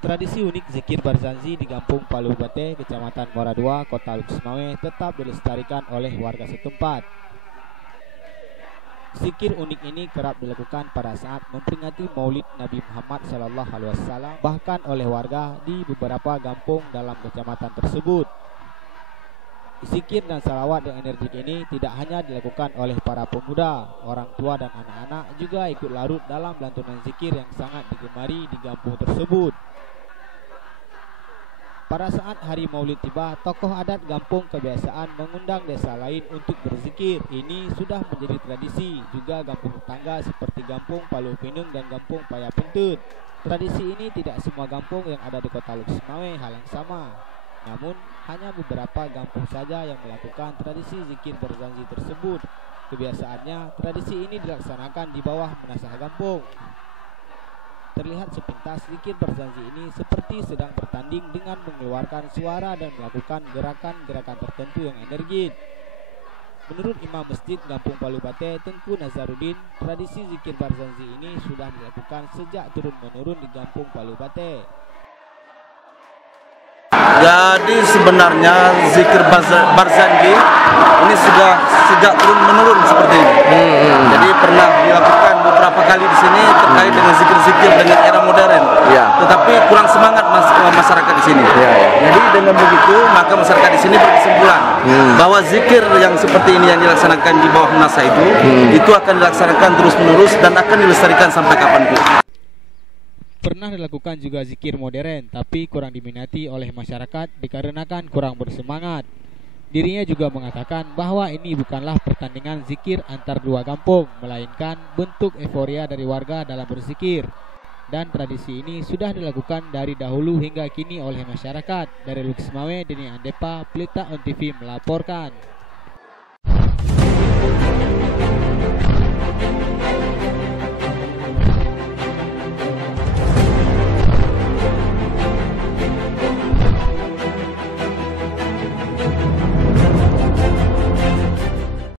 Tradisi unik zikir Barzanji di Kampung Palu Bate, Kecamatan Muara II, Kota Lukesmawe tetap dilestarikan oleh warga setempat. Zikir unik ini kerap dilakukan pada saat memperingati Maulid Nabi Muhammad SAW, bahkan oleh warga di beberapa kampung dalam kecamatan tersebut. Zikir dan salawat yang energik ini tidak hanya dilakukan oleh para pemuda, orang tua dan anak-anak juga ikut larut dalam lantunan zikir yang sangat digemari di kampung tersebut. Pada saat hari Maulid tiba, tokoh adat kampung kebiasaan mengundang desa lain untuk berzikir. Ini sudah menjadi tradisi juga kampung tetangga seperti Kampung Palu Pinung dan Kampung Paya Pentut. Tradisi ini tidak semua kampung yang ada di Kota Lukesmawe hal yang sama. Namun, hanya beberapa kampung saja yang melakukan tradisi zikir Barzanji tersebut. Kebiasaannya, tradisi ini dilaksanakan di bawah menasah kampung. Terlihat sepintas zikir Barzanji ini seperti sedang bertanding dengan mengeluarkan suara dan melakukan gerakan-gerakan tertentu yang energik. Menurut Imam Masjid Kampung Palu Bate, Tengku Nazarudin, tradisi zikir Barzanji ini sudah dilakukan sejak turun-menurun di Kampung Palu Bate. Jadi sebenarnya zikir Barzanji ini sudah sejak turun-menurun seperti ini. Jadi pernah dilakukan beberapa kali di sini terkait dengan zikir-zikir dengan era modern. Tetapi kurang semangat masyarakat di sini. Jadi dengan begitu maka masyarakat di sini berkesimpulan bahwa zikir yang seperti ini yang dilaksanakan di bawah menasa itu akan dilaksanakan terus-menerus dan akan dilestarikan sampai kapanpun. Pernah dilakukan juga zikir modern, tapi kurang diminati oleh masyarakat dikarenakan kurang bersemangat. Dirinya juga mengatakan bahwa ini bukanlah pertandingan zikir antar dua kampung, melainkan bentuk euforia dari warga dalam berzikir. Dan tradisi ini sudah dilakukan dari dahulu hingga kini oleh masyarakat. Dari Lukesmawe, Deni Andepa, Pelita On TV melaporkan.